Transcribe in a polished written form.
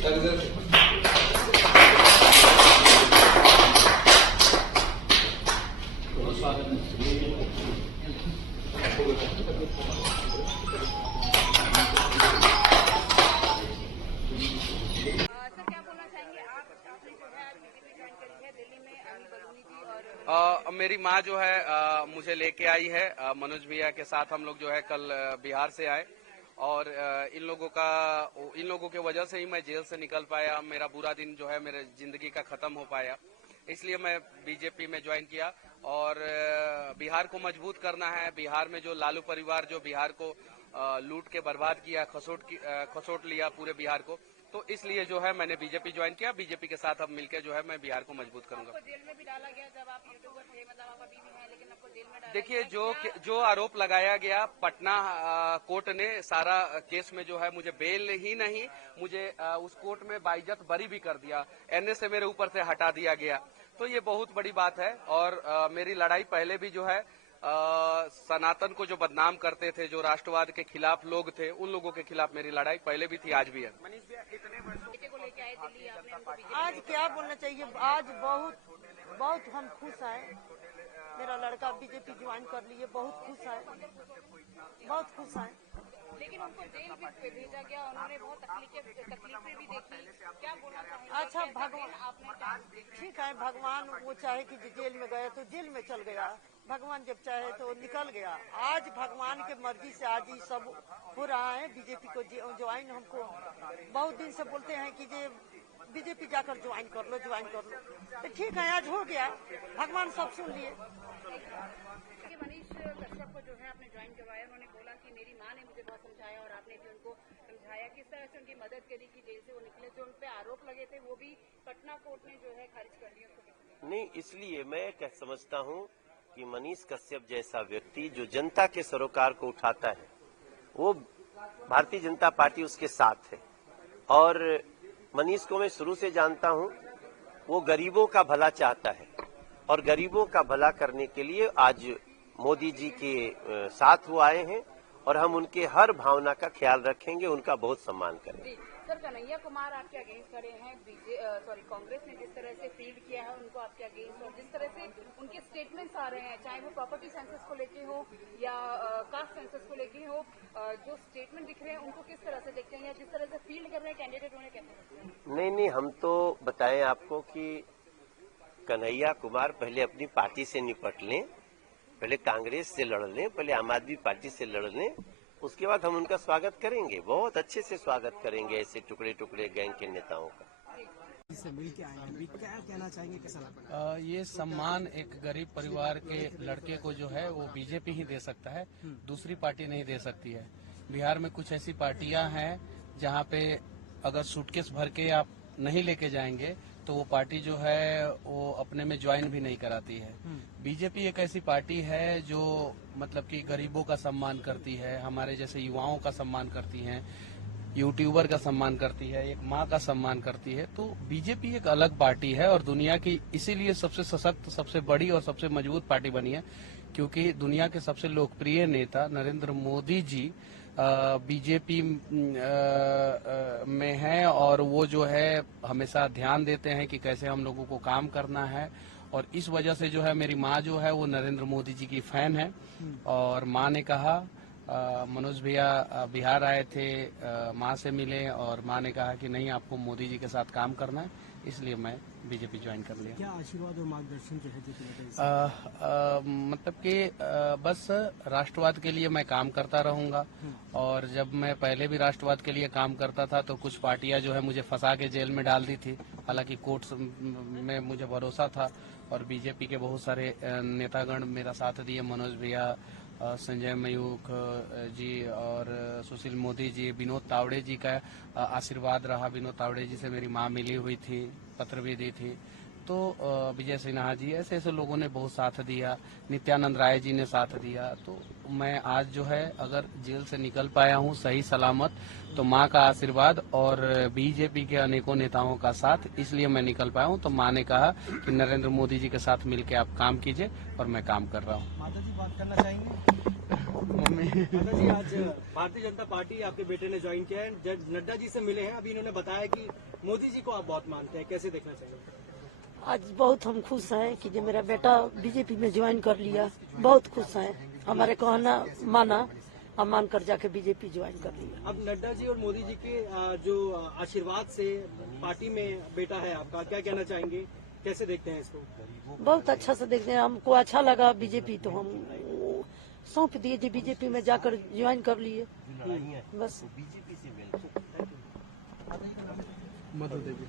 मेरी माँ जो है मुझे लेके आई है। मनोज भैया के साथ हम लोग जो है कल बिहार से आए और इन लोगों के वजह से ही मैं जेल से निकल पाया। मेरा बुरा दिन जो है मेरे जिंदगी का खत्म हो पाया, इसलिए मैं बीजेपी में ज्वाइन किया और बिहार को मजबूत करना है। बिहार में जो लालू परिवार जो बिहार को लूट के बर्बाद किया, खसोट लिया पूरे बिहार को, तो इसलिए जो है मैंने बीजेपी ज्वाइन किया। बीजेपी के साथ अब मिलकर जो है मैं बिहार को मजबूत करूंगा। आपको जेल में भी डाला गया जब आप यूट्यूबर थे, मतलब आप अभी भी हैं, लेकिन आपको जेल में डाला देखिए, जो आरोप लगाया गया, पटना कोर्ट ने सारा केस में जो है मुझे बेल ही नहीं, मुझे उस कोर्ट में बाइज्जत बरी भी कर दिया। एनए से मेरे ऊपर से हटा दिया गया, तो ये बहुत बड़ी बात है। और मेरी लड़ाई पहले भी जो है सनातन को जो बदनाम करते थे, जो राष्ट्रवाद के खिलाफ लोग थे, उन लोगों के खिलाफ मेरी लड़ाई पहले भी थी, आज भी है। बेटे को लेके आए दिल्ली, आपने उनको आज क्या बोलना चाहिए, आज बहुत हम खुश हैं। मेरा लड़का बीजेपी ज्वाइन कर लिए, बहुत खुश है। लेकिन उनको जेल भी भेजा गया, उन्होंने बहुत तकलीफें भी देखी, क्या बोलना चाहेंगे? अच्छा, भगवान आपने ठीक है, भगवान वो चाहे कि जेल में गए तो जेल में चल गया, भगवान जब चाहे तो निकल गया। आज भगवान के मर्जी से आज ये सब हो रहा है। बीजेपी को ज्वाइन हमको बहुत दिन से बोलते हैं कि जे बीजेपी जाकर ज्वाइन कर लो, तो ठीक है, आज हो गया, भगवान सब सुन लिए। मनीष कश्यप को जो है आपने ज्वाइन करवाया, उन्होंने बोला कि मेरी माँ ने मुझे बहुत समझाया और आपने भी उनको समझाया, किस तरह से उनकी मदद करी कि जेल से वो निकले। जो उन पे आरोप लगे थे वो भी पटना कोर्ट ने जो है खारिज कर दिया उसको। नहीं, इसलिए मैं समझता हूँ कि मनीष कश्यप जैसा व्यक्ति जो जनता के सरोकार को उठाता है, वो भारतीय जनता पार्टी उसके साथ है। और मनीष को मैं शुरू से जानता हूँ, वो गरीबों का भला चाहता है और गरीबों का भला करने के लिए आज मोदी जी के साथ वो आए हैं और हम उनके हर भावना का ख्याल रखेंगे, उनका बहुत सम्मान करेंगे। सर, कन्हैया कुमार आपके अगेंस्ट खड़े हैं, कांग्रेस ने जिस तरह से फील्ड किया है उनको आपके अगेंस्ट, और जिस तरह से उनके स्टेटमेंट्स आ रहे हैं, चाहे वो प्रॉपर्टी सेंसस को लेके हो या कास्ट सेंसस को लेके हो, जो स्टेटमेंट दिख रहे हैं उनको किस तरह से देखते हैं, या जिस तरह से फील्ड कर रहे हैं कैंडिडेट, उन्हें कैसे देखते हैं? नहीं, हम तो बताएं आपको कि कन्हैया कुमार पहले अपनी पार्टी से निपट लें, पहले कांग्रेस से लड़ लें, पहले आम आदमी पार्टी से लड़ लें, उसके बाद हम उनका स्वागत करेंगे, बहुत अच्छे से स्वागत करेंगे ऐसे टुकड़े टुकड़े गैंग के नेताओं का। इससे मिल के आए हैं, क्या कहना चाहेंगे, कैसा लगा? ये सम्मान एक गरीब परिवार के लड़के को जो है वो बीजेपी ही दे सकता है, दूसरी पार्टी नहीं दे सकती है। बिहार में कुछ ऐसी पार्टियां हैं जहां पे अगर सूटकेस भर के आप नहीं लेके जाएंगे तो वो पार्टी जो है वो अपने में ज्वाइन भी नहीं कराती है। बीजेपी एक ऐसी पार्टी है जो मतलब कि गरीबों का सम्मान करती है, हमारे जैसे युवाओं का सम्मान करती है, यूट्यूबर का सम्मान करती है, एक माँ का सम्मान करती है। तो बीजेपी एक अलग पार्टी है और दुनिया की इसीलिए सबसे सशक्त, सबसे बड़ी और सबसे मजबूत पार्टी बनी है, क्योंकि दुनिया के सबसे लोकप्रिय नेता नरेंद्र मोदी जी बीजेपी में है और वो जो है हमेशा ध्यान देते हैं कि कैसे हम लोगों को काम करना है। और इस वजह से जो है मेरी माँ जो है वो नरेंद्र मोदी जी की फैन है और माँ ने कहा, मनोज भैया बिहार आए थे, माँ से मिले और माँ ने कहा कि नहीं, आपको मोदी जी के साथ काम करना है, इसलिए मैं बीजेपी ज्वाइन कर लिया। क्या आशीर्वाद और मार्गदर्शन जो है मतलब कि बस राष्ट्रवाद के लिए मैं काम करता रहूंगा। और जब मैं पहले भी राष्ट्रवाद के लिए काम करता था तो कुछ पार्टियां जो है मुझे फंसा के जेल में डाल दी थी, हालांकि कोर्ट में मुझे भरोसा था और बीजेपी के बहुत सारे नेतागण मेरा साथ दिए, मनोज भैया, संजय मयूख जी और सुशील मोदी जी, विनोद तावड़े जी का आशीर्वाद रहा। विनोद तावड़े जी से मेरी माँ मिली हुई थी, पत्र भी दी थी। तो विजय सिन्हा जी, ऐसे ऐसे लोगों ने बहुत साथ दिया, नित्यानंद राय जी ने साथ दिया। तो मैं आज जो है अगर जेल से निकल पाया हूँ सही सलामत तो माँ का आशीर्वाद और बीजेपी के अनेकों नेताओं का साथ, इसलिए मैं निकल पाया हूँ। तो माँ ने कहा कि नरेंद्र मोदी जी के साथ मिलकर आप काम कीजिए और मैं काम कर रहा हूँ। माता जी बात करना चाहेंगे? माता जी, आज भारतीय जनता पार्टी आपके बेटे ने ज्वाइन किया है, जब नड्डा जी से मिले हैं, अभी इन्होंने बताया कि मोदी जी को आप बहुत मानते हैं, कैसे देखना चाहिए? आज बहुत हम खुश हैं कि जो मेरा बेटा बीजेपी में ज्वाइन कर लिया, बहुत खुश हैं। हमारे कहना माना और मानकर जाके बीजेपी ज्वाइन कर लिया। अब नड्डा जी और मोदी जी के जो आशीर्वाद से पार्टी में बेटा है आपका, क्या कहना चाहेंगे, कैसे देखते हैं इसको? बहुत अच्छा से देखते हैं, हमको अच्छा लगा बीजेपी, तो हम सौंप दिए थे बीजेपी में जाकर ज्वाइन कर लिए बस। मधु देवी